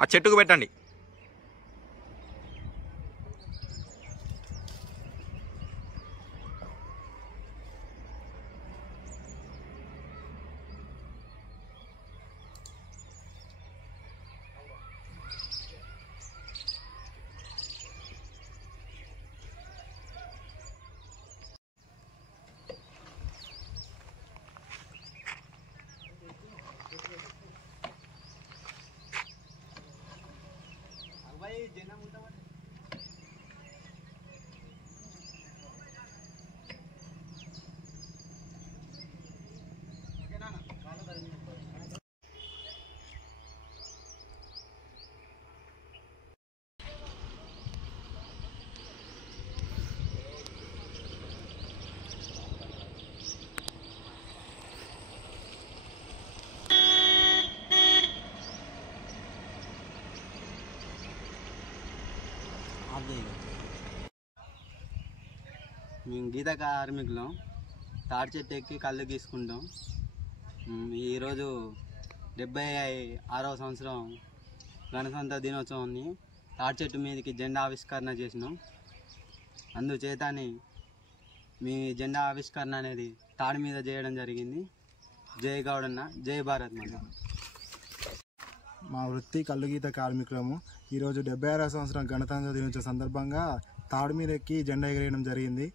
ఆ చెట్టుకు పెట్టండి. మేము గీత కార్మికులం. తాడి చెట్టు ఎక్కి కళ్ళు గీసుకుంటాం. ఈరోజు 76వ సంవత్సరం గణతంత్ర దినోత్సవాన్ని తాడి చెట్టు మీదకి జెండా ఆవిష్కరణ చేసినాం. అందుచేతని మీ జెండా ఆవిష్కరణ అనేది తాడి మీద చేయడం జరిగింది. జై గౌడన్న, జై భారత్ మాత. మా వృత్తి కళ్ళుగీత కార్మికులము. ఈరోజు 76వ సంవత్సరం గణతంత్ర దినోత్సవం సందర్భంగా తాడు మీద ఎక్కి జెండా ఎగరేయడం జరిగింది.